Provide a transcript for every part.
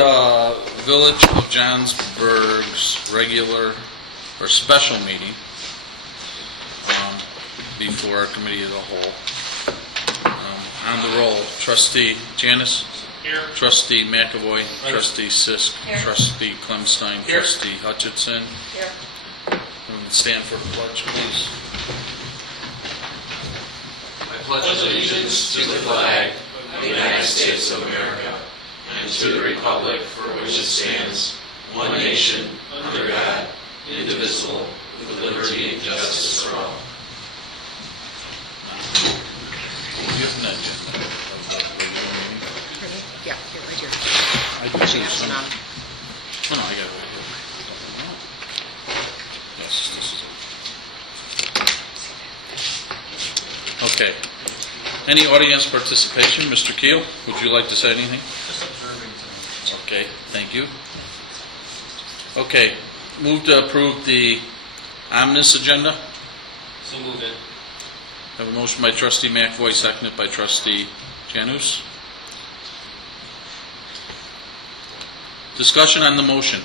Village of Johnsburg's regular or special meeting before our committee of the whole. On the roll, Trustee Janice. Here. Trustee McAvoy. Here. Trustee Sisk. Here. Trustee Clemstein. Here. Trustee Hutchinson. Here. And stand for the pledge, please. I pledge allegiance to the flag of the United States of America and to the republic for which it stands, one nation, under God, indivisible, with liberty and justice for all. You have an agenda. Yeah, here, right here. I do She see has some. one on. Oh, no, I got it right here. Yes, this is it. Okay. Any audience participation? Mr. Keel, would you like to say anything? Just observing tonight. Okay, thank you. Okay, move to approve the omnibus agenda. So move it. Have a motion by Trustee McAvoy, seconded by Trustee Janus. Discussion on the motion.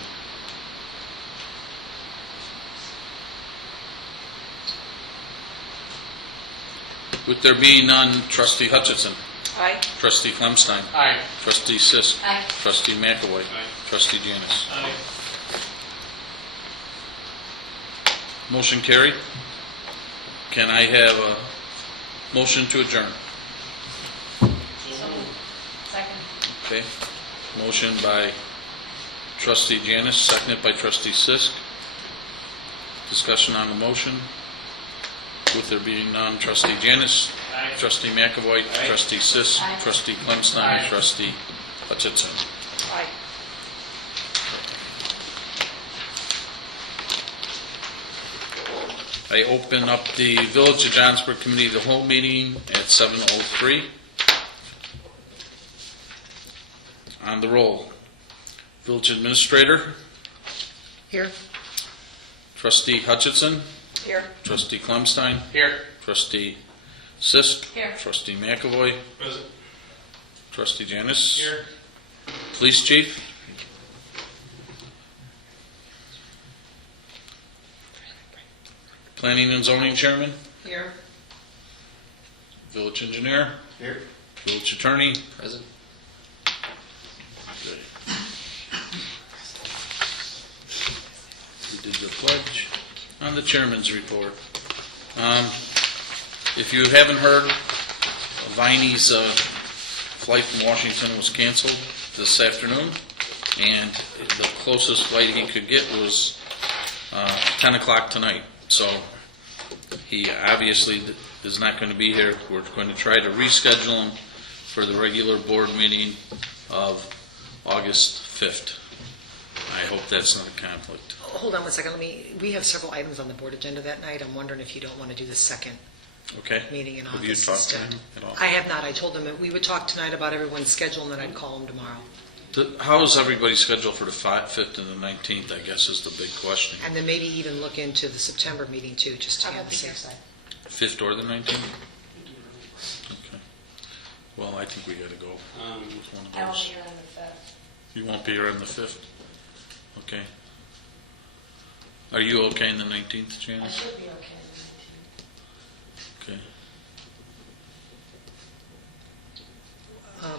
With there being none, Trustee Hutchinson. Aye. Trustee Clemstein. Aye. Trustee Sisk. Aye. Trustee McAvoy. Aye. Trustee Janus. Aye. Motion carried. Can I have a motion to adjourn? Second. Okay. Motion by Trustee Janus, seconded by Trustee Sisk. Discussion on the motion. With there being none, Trustee Janus. Aye. Trustee McAvoy. Aye. Trustee Sisk. Aye. Trustee Clemstein. Aye. Trustee Hutchinson. Aye. I open up the Village of Johnsburg Committee of the Whole meeting at 7:03. On the roll, Village Administrator, Here. Trustee Hutchinson, Here. Trustee Clemstein, Here. Trustee Sisk, Here. Trustee McAvoy, Present. Trustee Janus, Here. Police Chief, Planning and Zoning Chairman, Here. Village Engineer, Here. Village Attorney. Present. Good. We did the pledge. On the chairman's report. If you haven't heard, Viney's flight from Washington was canceled this afternoon, and the closest flight he could get was 10 o'clock tonight. So he obviously is not going to be here. We're going to try to reschedule him for the regular board meeting of August 5th. I hope that's not a conflict. Hold on one second. We have several items on the board agenda that night. I'm wondering if you don't want to do the second Okay? meeting in Have you August talked to instead. him at all? I have not. I told them that we would talk tonight about everyone's schedule and then I'd call them tomorrow. How is everybody scheduled for the 5th and the 19th, I guess, is the big question. And then maybe even look into the September meeting too, just to be on the safe side. 5th or the 19th? Okay. Well, I think we got to go with one of I won't those. be here on the 5th. You won't be here on the 5th? Okay. Are you okay in the 19th, I Janice? should be okay on the 19th. Okay.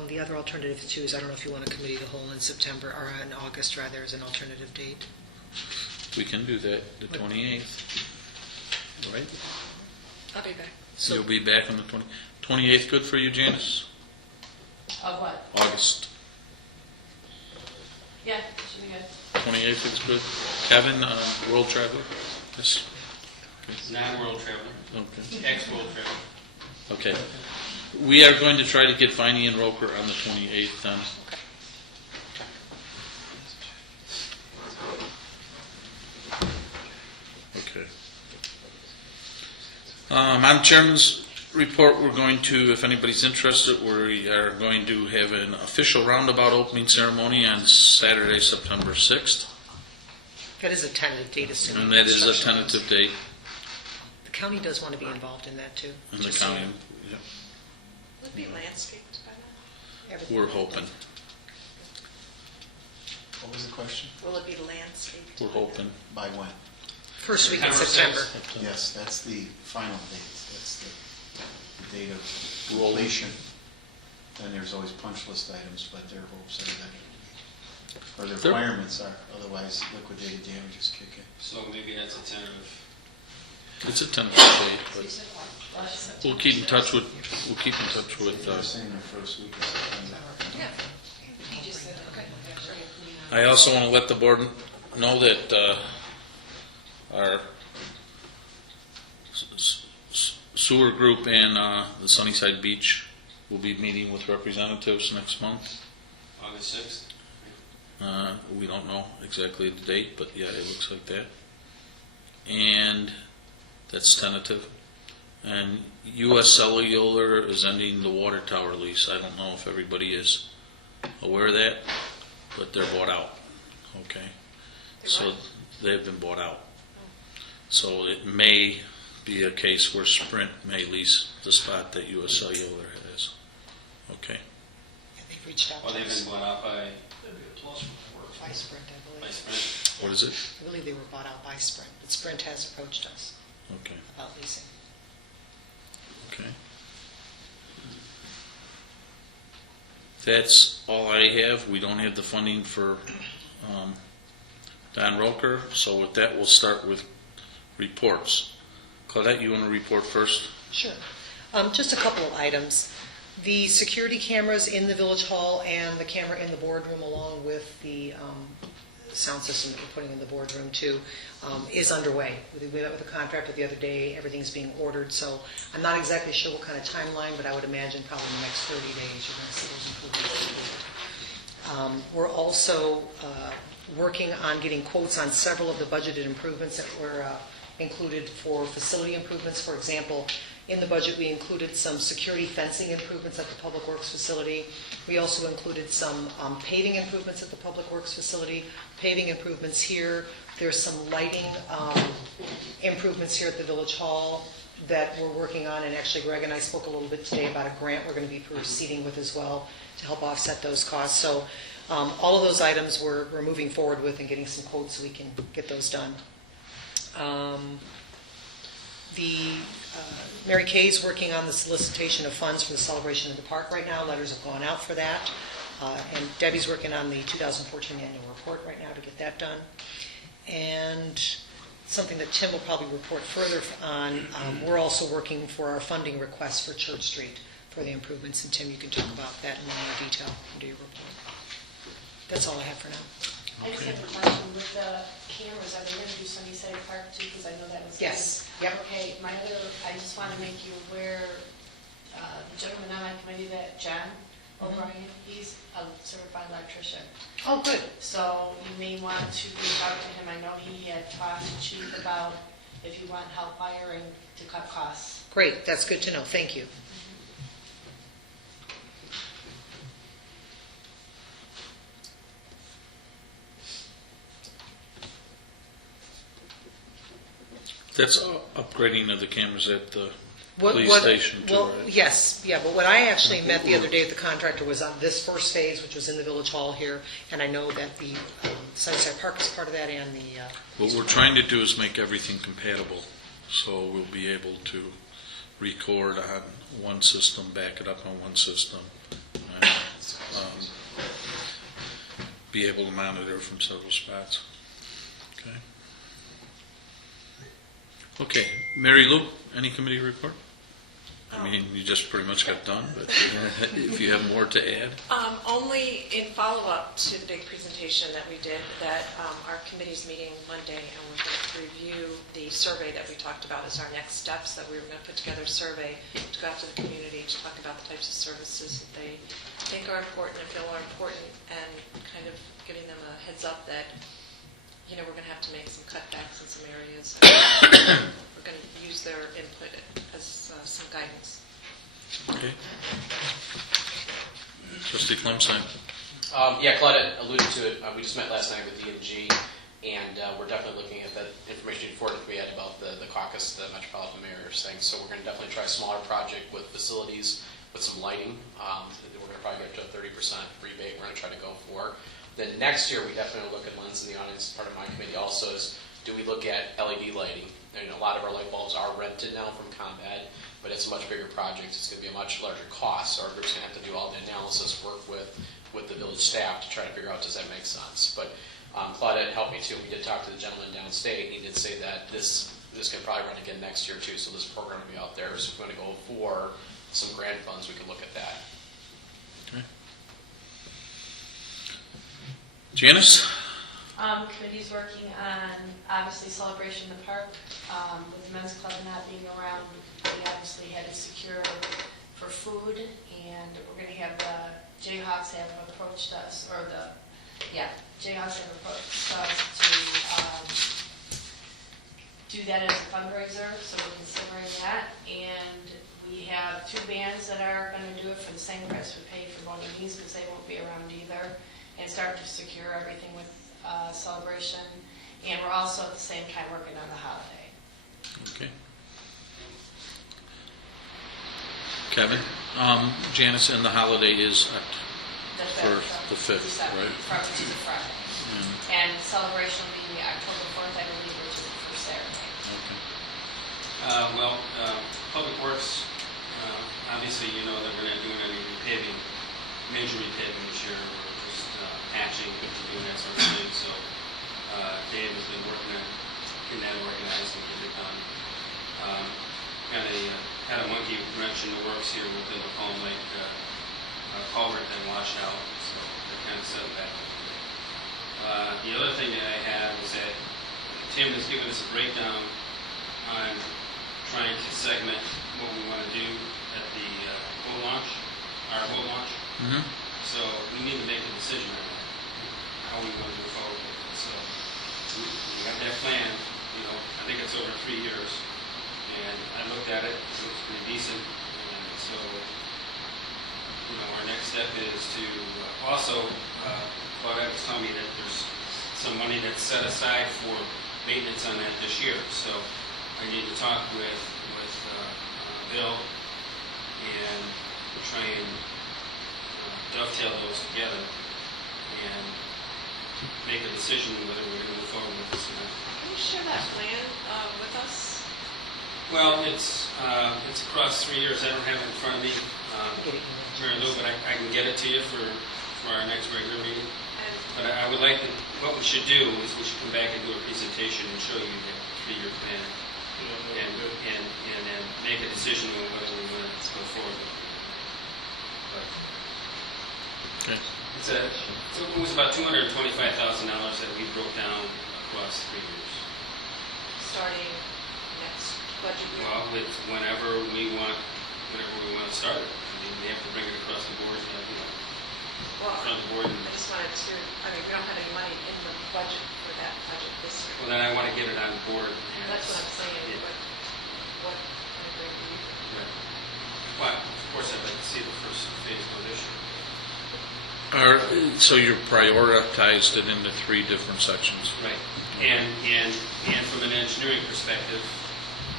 The other alternative too is I don't know if you want a committee of the whole in September or in August rather as an alternative date. We can do that, the 28th. Right? I'll be back. You'll be back on the 28th, good for you, Janice? Of what? August Yeah, should be good. 28th is good. Kevin, world traveler? Yes. Non-world traveler. Okay. Ex-world traveler. Okay. We are going to try to get Viney and Roker on the 28th then. Okay. On Chairman's report, we're going to, if anybody's interested, we are going to have an official roundabout opening ceremony on Saturday, September 6th. That is a tentative date, assuming. And that is a construction goes. tentative date The county does want to be involved in that too. in the just so you county. know. Yeah. Would it be landscaped by now? Everything. We're hoping. question? Will it be landscaped? We're hoping. By when? First week in September September. Yes, that's the final date. That's the date of Rolling. completion. Then there's always punch list items, but their hopes are that, or the They're- requirements are, otherwise liquidated damages kick in. So maybe that's a tentative. It's a tentative date, but we'll keep in touch with, They're saying the first week of September. Yeah. He just said, okay. I also want to let the board know that our sewer group and the Sunnyside Beach will be meeting with representatives next month. August 6th? We don't know exactly the date, but yeah, it looks like that. And that's tentative. And U.S. Cellular is ending the water tower lease. I don't know if everybody is aware of that, but they're bought out. Okay? So they've been bought out. So it may be a case where Sprint may lease the spot that U.S. Cellular has. Okay? Yeah, they've reached out Well, to they've us. been bought out by By Sprint, I believe. Sprint. What is it? I believe they were bought out by Sprint, but Sprint has approached us Okay. about leasing. Okay. That's all I have. We don't have the funding for Don Roker, so with that, we'll start with reports. Claudette, you want to report first? Sure. Just a couple of items. The security cameras in the Village Hall and the camera in the boardroom, along with the sound system that we're putting in the boardroom too, is underway. We met with the contractor the other day. Everything's being ordered, so I'm not exactly sure what kind of timeline, but I would imagine probably in the next 30 days you're going to see those improvements. We're also working on getting quotes on several of the budgeted improvements that were included for facility improvements. For example, in the budget, we included some security fencing improvements at the Public Works facility. We also included some paving improvements at the Public Works facility, paving improvements here. There's some lighting improvements here at the Village Hall that we're working on, and actually Greg and I spoke a little bit today about a grant we're going to be proceeding with as well to help offset those costs. So all of those items we're moving forward with and getting some quotes so we can get those done. Mary Kay's working on the solicitation of funds for the celebration of the park right now. Letters have gone out for that. And Debbie's working on the 2014 annual report right now to get that done. And something that Tim will probably report further on, we're also working for our funding request for Church Street for the improvements. And Tim, you can talk about that in more detail into your report. That's all I have for now. I just have a question with the cameras, are they going to do Sunnyside Park too? Because I know that was. Yes. Yep. Okay, I just want to make you aware, the gentleman on my committee, that John O'Brien, he's a certified electrician. Oh, good. So you may want to reach out to him. I know he had talked to Chief about if you want help wiring to cut costs. Great. That's good to know. Thank you. That's upgrading of the cameras at the What- police what- station too, Well, right? yes, yeah, but what I actually met the other day with the contractor was on this first phase, which was in the Village Hall here, and I know that the Sunnyside Park is part of that, and the, What we're trying to do is make everything compatible, so we'll be able to record on one system, back it up on one system, and, be able to monitor from several spots. Okay. Okay, Mary Lou, any committee report? I mean, you just pretty much got done, but if you have more to add. Only in follow-up to the big presentation that we did, that our committee's meeting Monday, and we're going to review the survey that we talked about as our next steps, that we were going to put together a survey to go out to the community to talk about the types of services that they think are important and feel are important, and kind of giving them a heads up that, you know, we're going to have to make some cutbacks in some areas. We're going to use their input as some guidance. Okay. Trustee Clemson. Yeah, Claudette alluded to it. We just met last night with D&G, and we're definitely looking at that information before that we had about the caucus, the Metropolitan Mayor's thing. So we're going to definitely try a smaller project with facilities, with some lighting. We're going to probably get up to a 30% rebate we're going to try to go for. Then next year, we definitely look at lens in the audience. Part of my committee also is, do we look at LED lighting? And a lot of our light bulbs are rented now from ComEd, but it's a much bigger project. It's going to be a much larger cost. So our group's going to have to do all the analysis, work with the village staff to try to figure out, does that make sense? But Claudette helped me too. We did talk to the gentleman downstate. He did say that this can probably run again next year too. So this program will be out there. So if we're going to go for some grant funds, we can look at that. Okay. Janice? Committee's working on, obviously, Celebration in the Park. With the men's club not being around, we obviously had to secure for food, and we're going to have the Jayhawks have approached us, Jayhawks have approached us to do that as a fundraiser, so we're considering that. And we have 2 bands that are going to do it for the same price we paid for one of these, because they won't be around either, and start to secure everything with Celebration. And we're also at the same time working on the holiday. Okay. Kevin? Janice, and the holiday is for the 5th, right? From to the Friday. And Celebration will be October 4th, I believe, which is the first Saturday. Okay. Public Works, obviously, you know, they're going to do any repaving, major repaving this year, or just patching, doing that sort of thing. So Dave has been working on getting that organized and getting it done. Had a monkey wrench in the works here with the Macomb Lake culvert and washout, so they're kind of settled back. The other thing that I have is that Tim has given us a breakdown on trying to segment what we want to do at the boat launch, our boat launch. Mm-hmm. So we need to make a decision on that, how we want to move forward with it. So we got that plan, you know, I think it's over 3 years. And I looked at it, it looks pretty decent. And so, you know, our next step is to also, Claudette was telling me that there's some money that's set aside for maintenance on that this year. So I need to talk with Bill and try and dovetail those together and make a decision whether we're going to move forward with this or not. Can you share that plan with us? Well, it's across 3 years. I don't have it in front of me, Mary Lou, but I can get it to you for our next regular meeting. But I would like to, what we should do is we should come back and do a presentation and show you the 3-year plan and then make a decision on whether we want to go forward. But Okay. it was about $225,000 that we broke down across 3 years. Starting next budget year? Well, it's whenever we want to start it. I mean, we have to bring it across the board, you know, Well, front of the board. I just wanted to, we don't have any money in the budget for that budget this year. Well, then I want to get it on the board. And That's what I'm saying, Yeah. what kind of rate do you think? Right. Well, of course, I'd like to see the first phase go this year. So you prioritized it into 3 different sections. Right. And from an engineering perspective,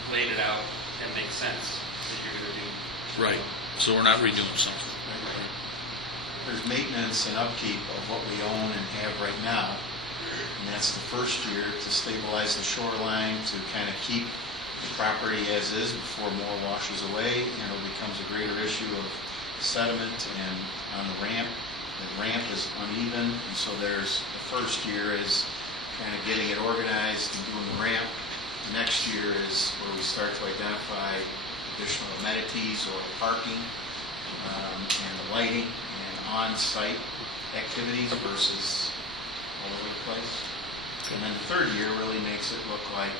laid it out and makes sense that you're going to do. Right. So we're not redoing something. There's maintenance and upkeep of what we own and have right now. And that's the first year to stabilize the shoreline, to kind of keep the property as is before more washes away, and it becomes a greater issue of sediment and on the ramp. The ramp is uneven, and so there's, the first year is kind of getting it organized and doing the ramp. The next year is where we start to identify additional amenities or parking and the lighting and on-site activities versus all over the place. And then the third year really makes it look like,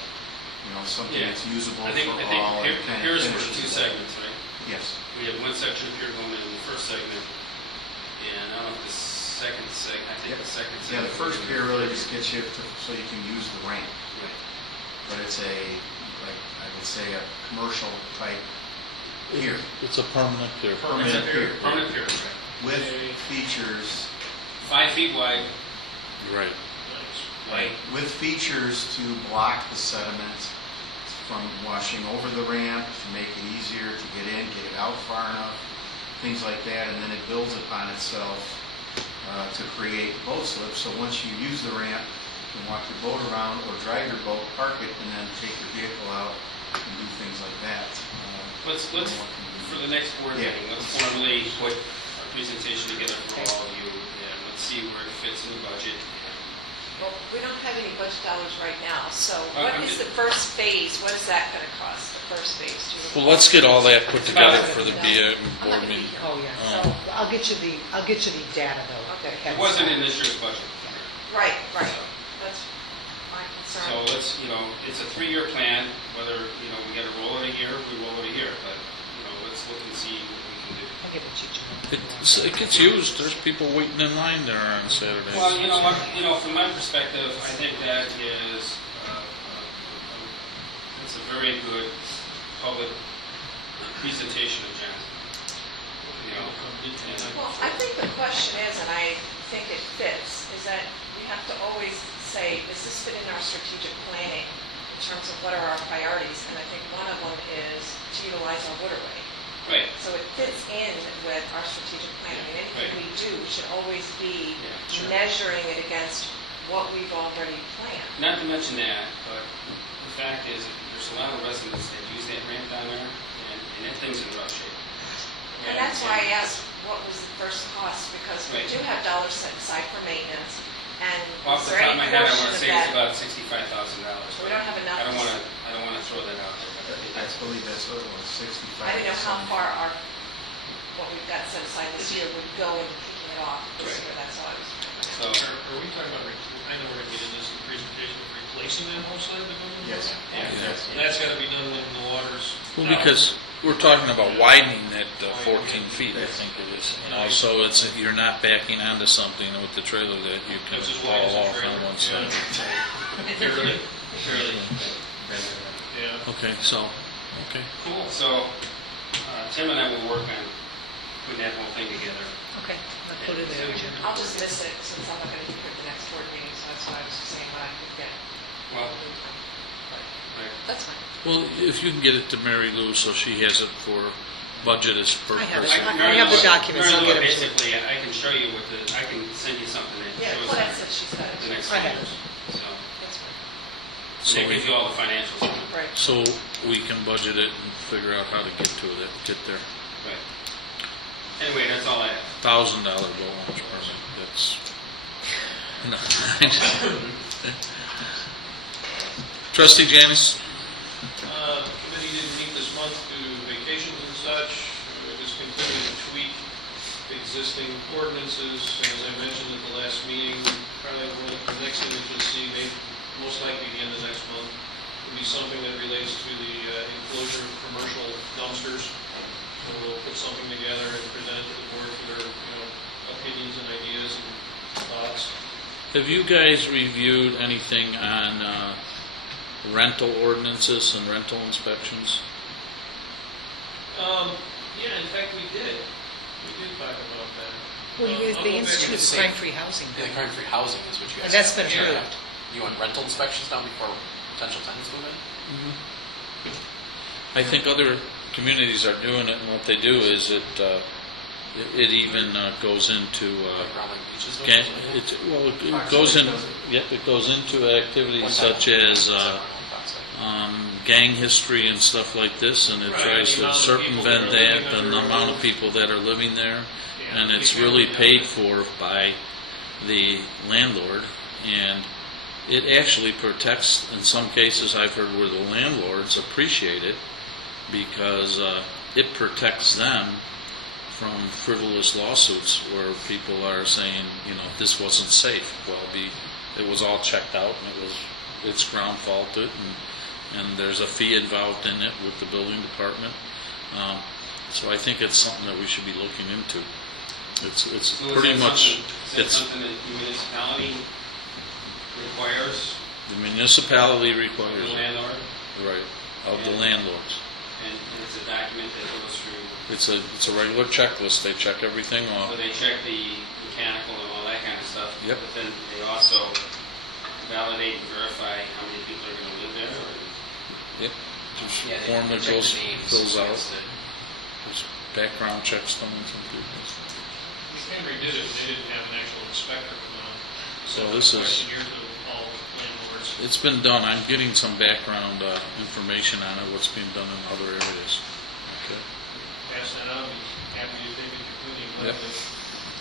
you know, something Yeah. that's usable I think for all. and kind of here's for finishes 2 it. segments, right? Yes. We have one section here going in the first segment, and I don't know if the second segment, I think Yep. the second Yeah, segment. the first pier really just gets you so you can use the ramp. Right. But it's like I would say, a commercial type pier. It's a permanent pier. Permanent pier. Permanent pier, right. With features, 5 feet wide. Right. Right. with features to block the sediment from washing over the ramp, to make it easier to get in, get it out far enough, things like that, and then it builds upon itself to create boat slips, so once you use the ramp, you can walk your boat around or drive your boat, park it, and then take your vehicle out and do things like that. Let's, for the next board Yeah. meeting, let's formally put a presentation together for all of you, and let's see where it fits in the budget. Well, we don't have any budget dollars right now, so Well, what I'm is just- the first phase? What is that going to cost, the first phase? Do you Well, let's get all that put together for the No. I'm not gonna be here. Oh, yeah, so I'll get you the data though. Okay. It wasn't in this year's budget. Right, right. That's my So concern. let's, it's a 3-year plan, whether, we gotta roll it a year, we roll it a year, but, let's look and see what we can do. I'll give it to you. It gets used, there's people waiting in line there on Saturdays. Well, from my perspective, I think that is, it's a very good public presentation of Johnson. Well, I think the question is, and I think it fits, is that we have to always say, does this fit in our strategic planning in terms of what are our priorities? And I think one of them is to utilize our waterway. Right. So it fits in with our strategic plan. I mean, anything we do should always be measuring it against what we've already planned. Not to mention that, but the fact is, that there's a lot of residents that use that ramp down there, and that thing's in rough shape. And that's why I asked what was the first cost, because we Right. do have dollars set aside for maintenance, and Off is the there top of any my head, I portion want to of say it's that? about $65,000. We don't have enough. I don't want to throw that out there. I believe that's what it was, 65. I didn't know how far what we've got set aside this year would go into kicking it off this Right. year, that's all I was. So, Are we talking about, I know we're going to get into this in the presentation, but replacing that whole side of the building? Yes. Yes. And that's got to be done when the water's. Well, because we're talking about widening that 14 feet, I think it is. And also, you're not backing onto something with the trailer that you can That's as wide as haul the off trailer. on one side. Fairly. yeah. Yeah. Okay, so, okay. Cool. So, Tim and I will work on putting that whole thing together. Okay, I'll put it in the agenda. I'll just miss it since I'm not going to be here at the next board meeting, so that's why I was just saying what I could get. Well, right. That's fine. Well, if you can get it to Mary Lou so she has it for budget as I have it. purpose. I have the documents, I'll get them to you. Basically, I can show you I can send you something that Yeah, shows Claudette said she's got it. the next I 3 have years. So, That's fine. So it gives you all the financials. Right. So we can budget it and figure out how to get there. Right. Anyway, that's all I have. $1,000 boat launch permit, that's, no. Trustee Janice? Committee didn't meet this month due to vacations and such. We're just continuing to tweak existing ordinances. As I mentioned at the last meeting, probably the next thing that you'll see, most likely the end of next month, will be something that relates to the enclosure of commercial dumpsters. So we'll put something together and present it to the board for their, opinions and ideas and thoughts. Have you guys reviewed anything on rental ordinances and rental inspections? Yeah, in fact, we did. We did talk about that. Well, I'll the go back Institute and of see. Crime-Free Housing. Yeah, the crime-free housing is what you And guys. that's been have. approved. You want rental inspections done before potential tenants move in? I think other communities are doing it, and what they do is it even goes into, Like around like beaches? it goes in, it goes into activities such as gang history and stuff like this, and it Right, tries the to amount of people that circumvent are that, living and the under amount of rules. people that are living there, Yeah, and it's we really can- paid for by the landlord, and it actually protects, in some cases I've heard where the landlords appreciate it, because it protects them from frivolous lawsuits where people are saying, this wasn't safe. Well, it was all checked out, and it's ground faulted, and there's a fee involved in it with the building department. So I think it's something that we should be looking into. It's So is pretty that much, something- Is that something that the municipality requires, the municipality the requires it, landlord? right, of the landlords. And it's a document that goes through, It's a regular checklist, they check everything off. so they check the mechanical and all that kind of stuff. Yep. But then they also validate and verify how many people are going to live there, or Yep. There's Yeah, a they form that check the goes, names fills out, against it. there's background checks done and some people. Henry did it, and they didn't have an actual inspector come out. So this is- Question here to all landlords. It's been done. I'm getting some background information on it, what's being done in other areas. Okay. Pass that on, be happy to take it, including Yep.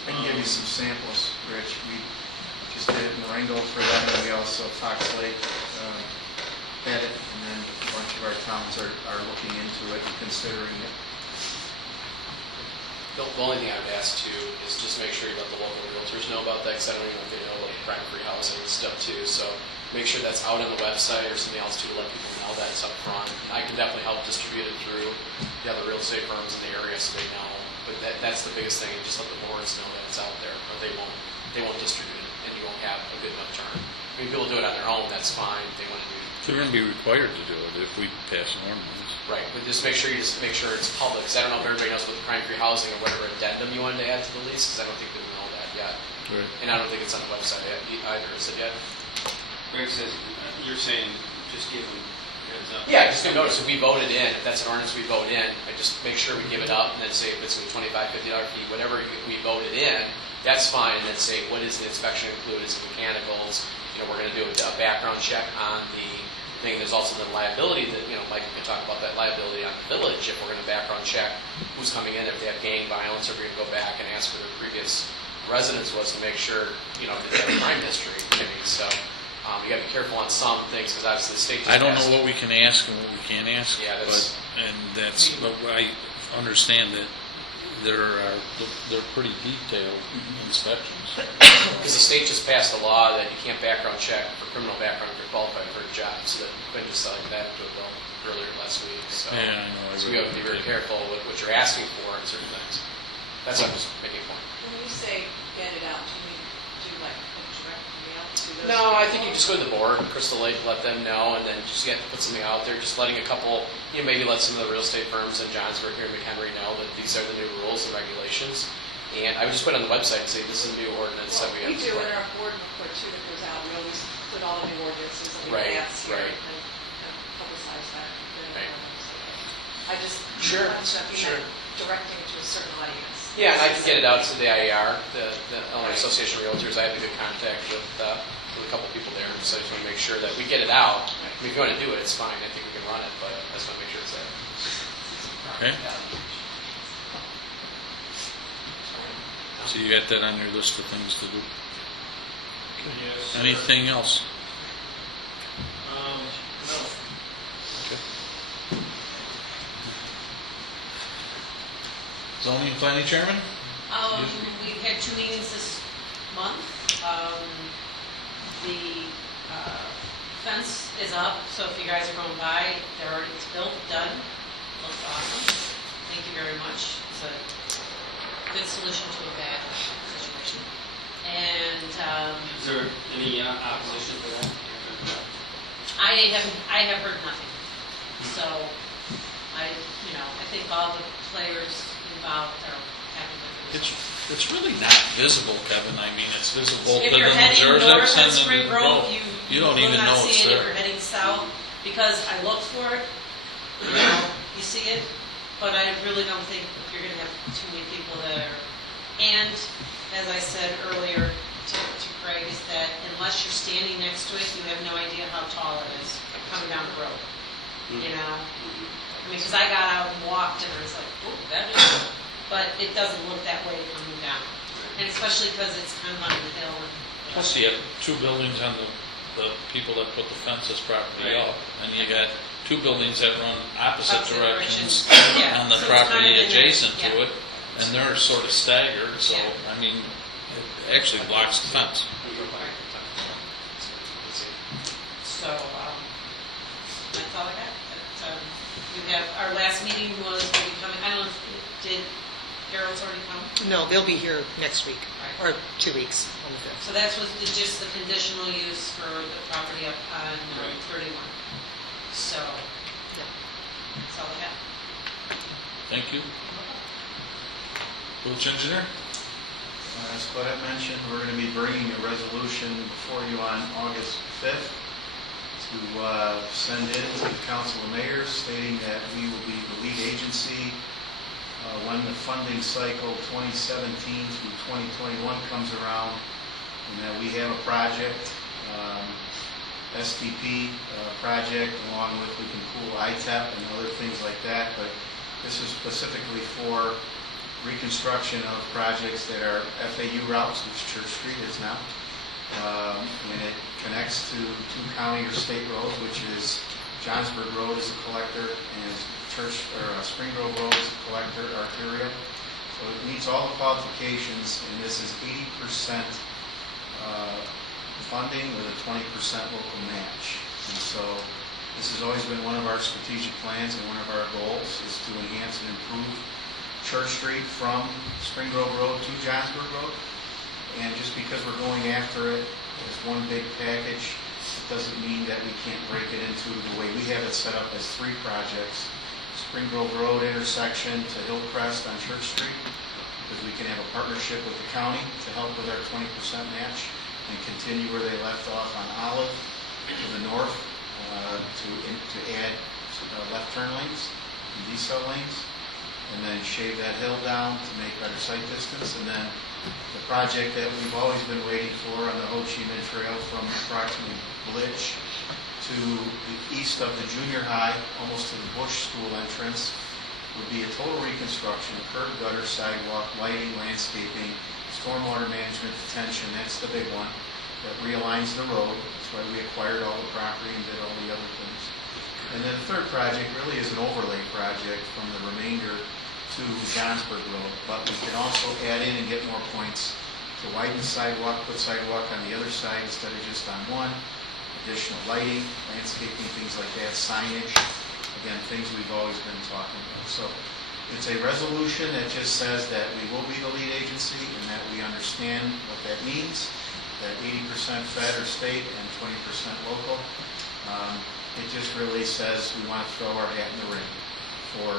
I can give you some samples, Rich. We just did it in Marengo for them, and we also, Fox Lake had it, and then a bunch of our towns are looking into it and considering it. The only thing I would ask too is just make sure you let the local realtors know about that, because I don't even know if they know about crime-free housing and stuff too. So make sure that's out on the website or something else too, to let people know that it's up front. I can definitely help distribute it through the other real estate firms in the area so they know. But that's the biggest thing, just let the boards know that it's out there, or they won't distribute it, and you won't have a good enough turn. I mean, people do it on their own, that's fine, if they want to do. They're going to be required to do it if we pass an ordinance. Right, but just make sure it's public, because I don't know if everybody knows what the crime-free housing or whatever addendum you wanted to add to the lease, because I don't think they know that yet. Right. And I don't think it's on the website either, is it yet? Greg says, you're saying, just give them heads up. Yeah, just gonna notice, if we voted in, if that's an ordinance we vote in, I just make sure we give it up, and then say if it's a $25, $50 fee, whatever we voted in, that's fine, and then say, what is the inspection include, is it mechanicals, we're gonna do a background check on the thing, there's also the liability that, Mike can talk about that liability on the village, if we're gonna background check who's coming in, if they have gang violence, or we're gonna go back and ask who their previous residence was to make sure, that they have a crime history, maybe, so. You gotta be careful on some things, because obviously the state just I don't passed- know what we can ask and what we can't ask. Yeah, that's- But I understand that they're pretty detailed inspections. Because the state just passed a law that you can't background check for criminal background if you're qualified for a job, so that couldn't just like that to a bill earlier last week, so. Yeah, I know. So we have to be very careful with what you're asking for in certain things. That's what I'm just making a point. When you say get it out, do you mean do like put directly out to those? No, I think you just go to the board, Crystal Lake, let them know, and then just put something out there, just letting a couple, maybe let some of the real estate firms in Johnsburg here in McHenry know that these are the new rules and regulations. And I would just put it on the website and say, this is a new ordinance that we have. We do in our board report too that goes out, we always put all the new ordinances that we Right, pass here right. and publicize that. Right. I just, Sure, I'm jumping sure. directing to a certain audience. Yeah, and I can get it out to the IAR, the Illinois Association of Realtors. I have a good contact with a couple people there, so I just want to make sure that we get it out. I mean, if you want to do it, it's fine. I think we can run it, but I just want to make sure it's there. Okay. So you got that on your list of things to do. Yes. Anything else? No. Okay. Zoning and planning chairman? We've had 2 meetings this month. The fence is up, so if you guys are going by, it's built, done. Looks awesome. Thank you very much. It's a good solution to a bad situation. And Is there any opposition to that? I have heard nothing. So I think all the players involved are happy with it. It's really not visible, Kevin. I mean, it's visible If to you're the heading north Jersey on and Spring Grove, you don't will even not know it's see it. If there. you're heading south, because I looked for it, you see it, but I really don't think you're going to have too many people that are. And as I said earlier to Craig, is that unless you're standing next to it, you have no idea how tall it is coming down the road. I mean, because I got out and walked, and I was like, oh, that is. But it doesn't look that way coming down, and especially because it's kind of on the hill. Plus, you have 2 buildings on the people that put the fences properly Right. up, and you got 2 buildings that run opposite Opposite directions Yeah, on the so it's kind property of in there, adjacent to yeah. it, and they're sort of staggered, so, Yeah. I mean, it actually blocks the fence. So, that's all I got. But, we have, our last meeting was, will be coming, I don't know, did Harold's already come? No, they'll be here next week, Right. or 2 weeks on the 5th. So that's just the conditional use for the property up on 31. So, Yeah. that's all I got. Thank you. Village engineer? As Claudette mentioned, we're going to be bringing a resolution before you on August 5th to send in to the Council of Mayors stating that we will be the lead agency when the funding cycle 2017 through 2021 comes around, and that we have a project, STP project, along with we can pool ITEP and other things like that, but this is specifically for reconstruction of projects that are FAU routes, which Church Street is now. And it connects to two county or state roads, which is Johnsburg Road is a collector and Spring Grove Road is a collector, arterial. So it meets all the qualifications, and this is 80% funding with a 20% local match. And so this has always been one of our strategic plans, and one of our goals is to enhance and improve Church Street from Spring Grove Road to Johnsburg Road. And just because we're going after it as one big package, it doesn't mean that we can't break it into the way we have it set up as 3 projects. Spring Grove Road intersection to Hillcrest on Church Street, because we can have a partnership with the county to help with our 20% match and continue where they left off on Olive to the north to add left turn lanes and decel lanes, and then shave that hill down to make better sight distance. And then the project that we've always been waiting for on the Ho Chi Minh Trail from approximately Blitch to the east of the junior high, almost to the Bush School entrance, would be a total reconstruction, curb, gutter, sidewalk, lighting, landscaping, stormwater management, detention. That's the big one that realigns the road. That's why we acquired all the property and did all the other things. And then the third project really is an overlay project from the remainder to Johnsburg Road, but we can also add in and get more points to widen the sidewalk, put sidewalk on the other side instead of just on one, additional lighting, landscaping, things like that, signage, again, things we've always been talking about. So it's a resolution that just says that we will be the lead agency and that we understand what that means, that 80% Fed or state and 20% local. It just really says we want to throw our hat in the ring for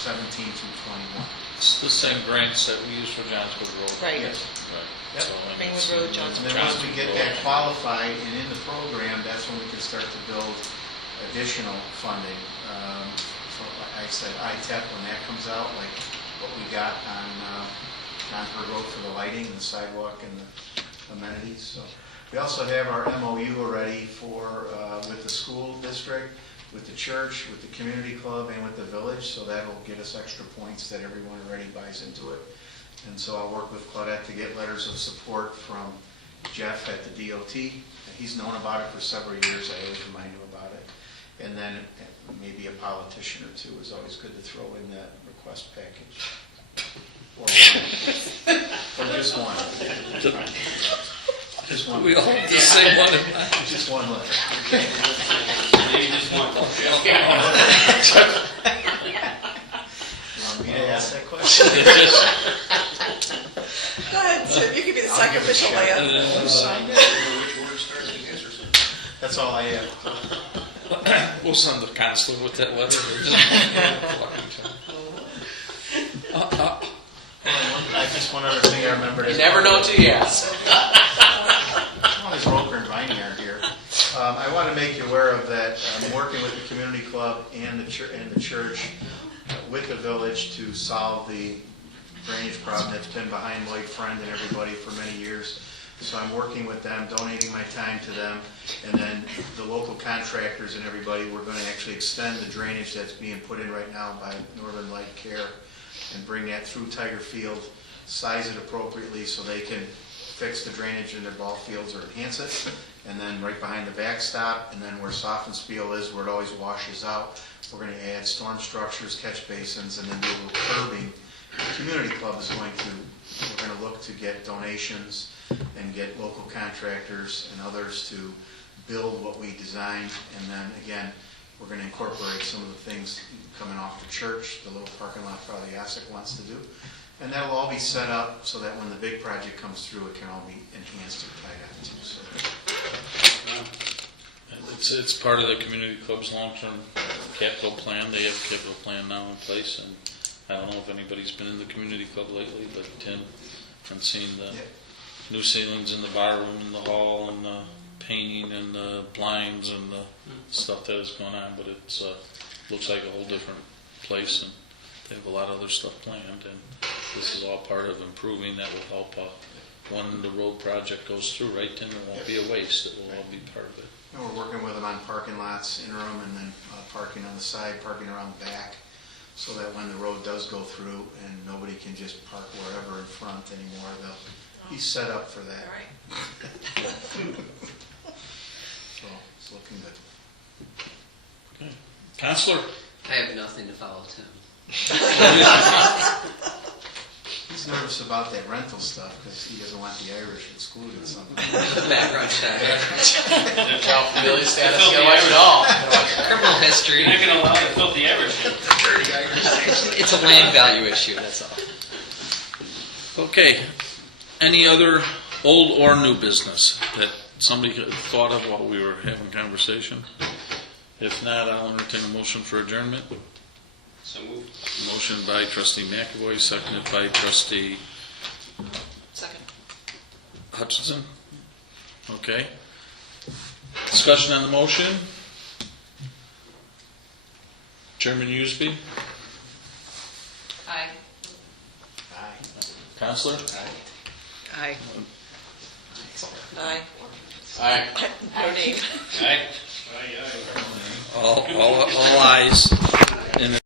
17 through 21. It's the same grants that we use for Johnsburg Road. Right. Yes. Right. Yep. So, and Mainwood it's- Road, And Johnsburg. then once we get that qualified and in the program, that's when we can start to build additional funding. So like I said, ITEP, when that comes out, like what we got on Johnsburg Road for the lighting and the sidewalk and the amenities. So we also have our MOU already for with the school district, with the church, with the community club, and with the village. So that'll get us extra points that everyone already buys into it. And so I'll work with Claudette to get letters of support from Jeff at the DOT. He's known about it for several years. I always remind him about it. And then maybe a politician or two is always good to throw in that request package. Or one. Or just one. Just one. We all have the same one in mind. Just one letter. Maybe just one. You want me to ask that question? Go ahead, Sid, you can be the I'll give it a sacrificial shot. lamb. Which word starts with S or something? That's all I have. We'll send the counselor with that letter. Just one other thing I remembered. You never know till you ask. As long as Roker and Viney aren't here, I want to make you aware of that. I'm working with the community club and the church with the village to solve the drainage problem that's been behind Lloyd Friend and everybody for many years. So I'm working with them, donating my time to them, and then the local contractors and everybody, we're going to actually extend the drainage that's being put in right now by Northern Light Care and bring that through Tiger Field, size it appropriately so they can fix the drainage in their ball fields or enhance it. And then right behind the backstop, and then where Soft and Spiel is, where it always washes out, we're going to add storm structures, catch basins, and then do a little curbing. The community club is we're going to look to get donations and get local contractors and others to build what we designed. And then again, we're going to incorporate some of the things coming off the church, the little parking lot probably ASIC wants to do. And that'll all be set up so that when the big project comes through, it can all be enhanced or tied up too. So. It's part of the community club's long-term capital plan. They have a capital plan now in place, and I don't know if anybody's been in the community club lately, but Tim, and seen the new ceilings in the bar room and the hall and the painting and the blinds and the stuff that is going on, but it's looks like a whole different place, and they have a lot of other stuff planned, and this is all part of improving that will help when the road project goes through, right, Tim? It won't be a waste, it will all be part of it. And we're working with them on parking lots, interim, and then parking on the side, parking around the back, so that when the road does go through and nobody can just park wherever in front anymore, they'll be set up for that. All right. So it's looking good. Okay. Counselor? I have nothing to follow Tim. He's nervous about that rental stuff because he doesn't want the Irish excluded somehow. Background check. Ralph Familia status, you gotta watch it all. Criminal history. You're not gonna allow the filthy Irish in. It's a land value issue, that's all. Okay. Any other old or new business that somebody thought of while we were having conversation? If not, I'll entertain a motion for adjournment. So moved. Motion by trustee McAvoy, seconded by trustee Second. Hutchinson. Okay. Discussion on the motion. Chairman Usby. Aye. Aye. Counselor. Aye. Aye. All right. No name. Aye. All ayes.